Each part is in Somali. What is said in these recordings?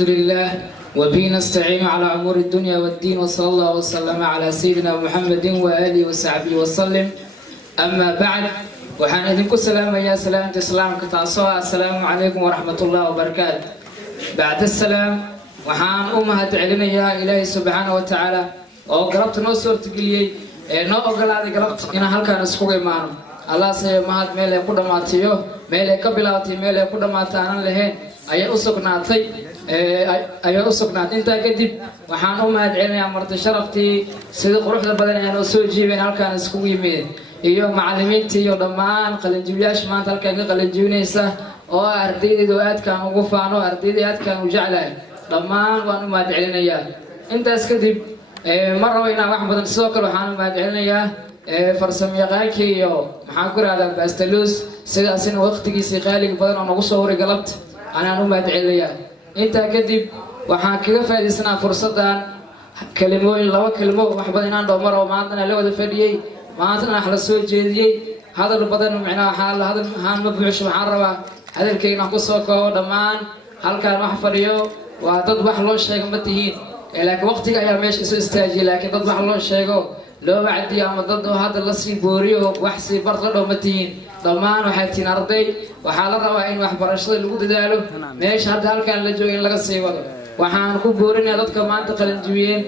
الحمد لله وبه نستعين على أمور الدنيا والدين وصلى الله وسلم على سيدنا محمد وآله وصحبه وسلم أما بعد وحان إذنكم السلام يا سلامة السلام كتعصوا السلام عليكم ورحمة الله وبركاته بعد السلام وحان أمهات علينا يا إلهي سبحانه وتعالى وقربت نصر تقلي نو أقل هذه قربت إن هلك نسخوه معنا الله سيمهات ميل يقول ما تيو ميل قبلاتي ميل يقول ما تانا لهين أي أسقناتي أي أسقنات أنت كدب وحان أمهات علينا مرت شرفتي صدق روح البدن أنا أسوجي بين هلك نسخوه ميل iyo macallimiinta iyo dhammaan qalinjibiyaasha maanta halkaan ka qalinjibinaysa oo ardayda aadkaan ugu faano ardayda aadkaan u jeclahay dhammaan waan u mahadcelinayaa intaas kadib ma rabo inaan wax badan sidoo kale waxaan u mahadcelinayaa farsamayaqaankii iyo maxaan ku raahdaa bastaluus sidaasina waqtigiisii qaaliga badan oo nagu soo waray galabta anaan u mahadcelinayaa intaa kadib waxaan kaga faa'iidaysanaa fursaddan kalimooyin laba kalimo wax badan inaan dhowmar oo maantana la wada fadhiyey maantana wax la soo jeediyey hadal badan macnaha hadal ahaan ma buuxsho waxaan rabaa hadalkayna ku soo koobo dhammaan halkaan wax fadhiyo waa dad wax loo sheego ma tihiin laakiin waqtiga ayaa meesha soo istaajiyay laakiin dad wax loo sheego loo wacdiyo ama dad oo hadda la sii booriyo wax sii bart la dhow ma tihiin dhammaan waxay tihiin arday waxaa la rabaa in waxbarashada lagu dadaalo meesha hadda halkaan la joogo in laga sii wado waxaan ku boorinayaa dadka maanta qalinjibiyeen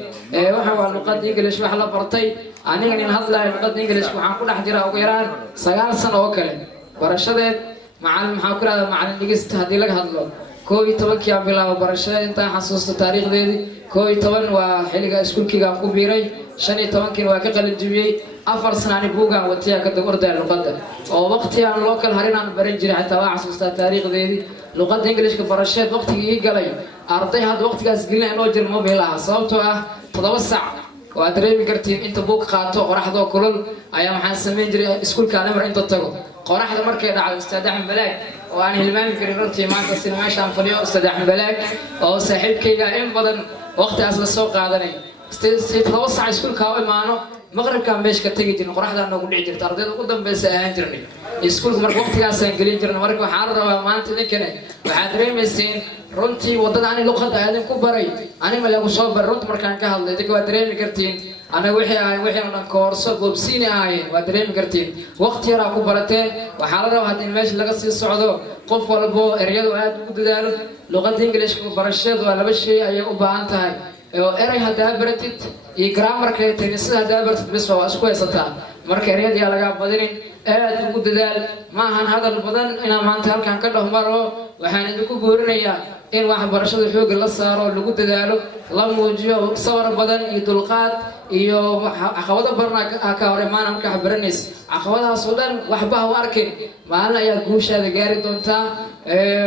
waxa waa luqadda English wax la bartay aniga nin hadlayo luqadda English waxaan ku dhex jiraa ugu yaraan 9 sano oo kale barashadeed macallin maxaa ku raada macallin dhigista haddii laga hadlo 11 aan bilaabo barashada intaan xasuusto taariikhdeedii 11 waa xilliga iskuulkiga aan ku biiray 15 waa ka qalinjibiyey 4 sano aan buugaan watiya ka dab orday luqadda oo waqti aan loo kala harin aan baran jiray xataa waa xasuustaa taariikhdeedii luqadda Englishka barashadeed waqtigii galay arday had waqtigaas gelin oo jir mobilaha sababtoo ah 7 saac waa dareemi kartiin inta buug qaato qoraxda kulul ayaa waxaan sameyn jiray iskuulka mar inta tago qoraxda markay dhacdo Ustaad Axmed Balaag oo aan hilmaami karin runtii maanta si meeshaan fadhiyo Ustaad Axmed Balaag oo saaxiibkayga in badan waqtigaas la soo qaadanay 7 saac iskuulka oo imaano maqribka meeshka tagi jirnay qoraxda noogu dhici jirtay ardayda ugu dambeysay ahaan jirnay iskuulka marka waqtigaas aan gelin jirnay marka waxaan rabaa maanta idinkana waxaad dareemayseen runtii wadada aan luqadda aadin ku baray anima lagu soo bar runtii markaan ka hadlay dadka waa dareemi kartiin anaga wixii aan koorso goobsiin ahayn waa dareemi kartiin waqti yar ku barateen waxaa la rabaa in meesha laga sii socdo qof walbo erayadu aad ugu dadaalo luqadda Englishka barashadu waa laba shay ay u baahan tahay oo eray hadaa baratid iyo grammarka ay tahay sida hadaa baratid bis waa isku haysataa marka erayada laga badinin aad ugu dadaal ma ahan hadal badan inaan maanta halkaan ka dhahmaro waxaan idinku boorinayaa in waxbarashada xoog la saaro lagu dadaalo la muujiyo sawir badan iyo dulqaad iyo caqabado badan ka hor imaan ka baranaysa caqabadahaas oo dhan waxba ha arkin maalin ayaa guushaada gaari doontaa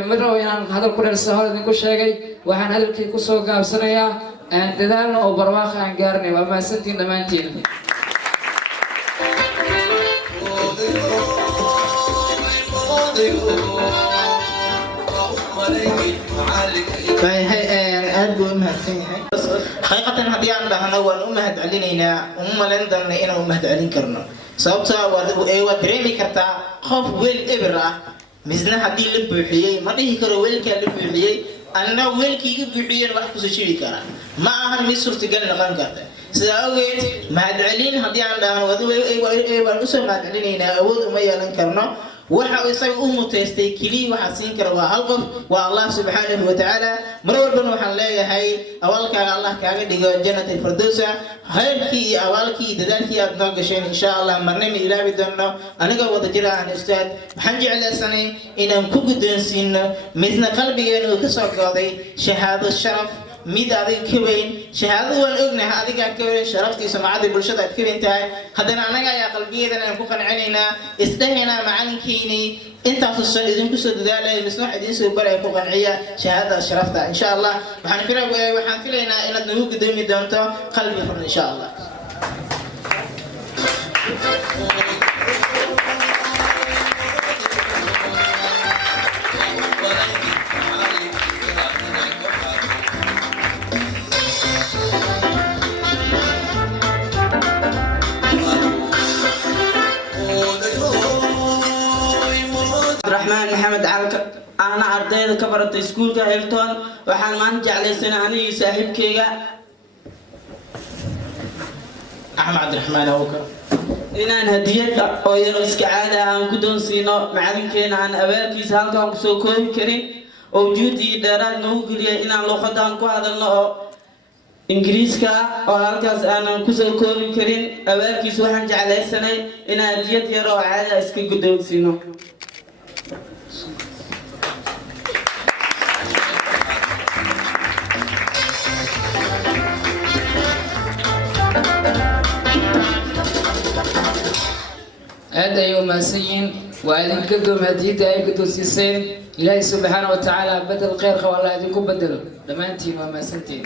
midna inaan hadal ku dheersa hor idinku sheegay waxaan hadalkii ku soo gaabsanayaa aan dadaalno oo barwaaqo aan gaarnay waa maasantiin dhammaantiin حقيقة هذه أنا بحنا وأمهد علينا لين دلنا إنا أمهد علين كرنا سببتها ودريمي كرتا خوف ويل إبرة مزنا هذه اللي بحيي ما ده يكره ويل كله بحيي أنا ويل كي بحيي الواحد كسر كرا ما أهم مصر تجن لقان كرتا سأويت مهد علين هذه أنا بحنا وأسر مهد علينا أود ما يلين كرنا waxa uu isaga u mutaystay kaliya waxa siin kara waa hal qof waa Allah subhanahu wa ta'ala mar walba waxaan leeyahay awalkaaga Allah kaaga dhigo jannatul firdawsa khayrkii iyo awalkii dadaalkii aad noo gasheen insha Allah marnay ilaahi doono aniga wada jiraan ustaad waxaan jeclaysanay inaan ku guddoonsiino midna qalbigeena uu ka soo gooday shahaado sharaf mid adig ka weyn shahaadadu waan ognahay adiga ka weyn sharaftii sumcadii bulshada aad ka weyn tahay haddana anaga ayaa qalbigeedana ku qancinaynaa isdahayna macalinkiini intaas soo idinku soo dadaalay misna idin soo baray ku qanciya shahaadada sharafta insha Allah waxaan filaynaa inaad nagu gudoomi doonto qalbi furan insha Allah Abdurrahman Maxamed Calka ana ardayda ka baratay iskuulka Hilton waxaan maan jeclaysanaa aniga saaxiibkayga Ahmed Abdurrahman Awka inaan hadiyad oo yar iska caadi ah aan ku doonsiino macalinkeena aan abaalkiisa halkaan ku soo koobi karin oo juhdi dheeraad noo geliyay inaan luqadaan ku hadalno oo Ingiriiska oo halkaas aan ku soo koobi karin abaalkiisa waxaan jeclaysanay inaan hadiyad yar oo caadi ah iska guddoonsiino هذا يوم مسيين وأذن كدوم هدية أي كدو سيسين إلهي سبحانه وتعالى بدل خير والله يديكم بدله لما أنتي وما سنتين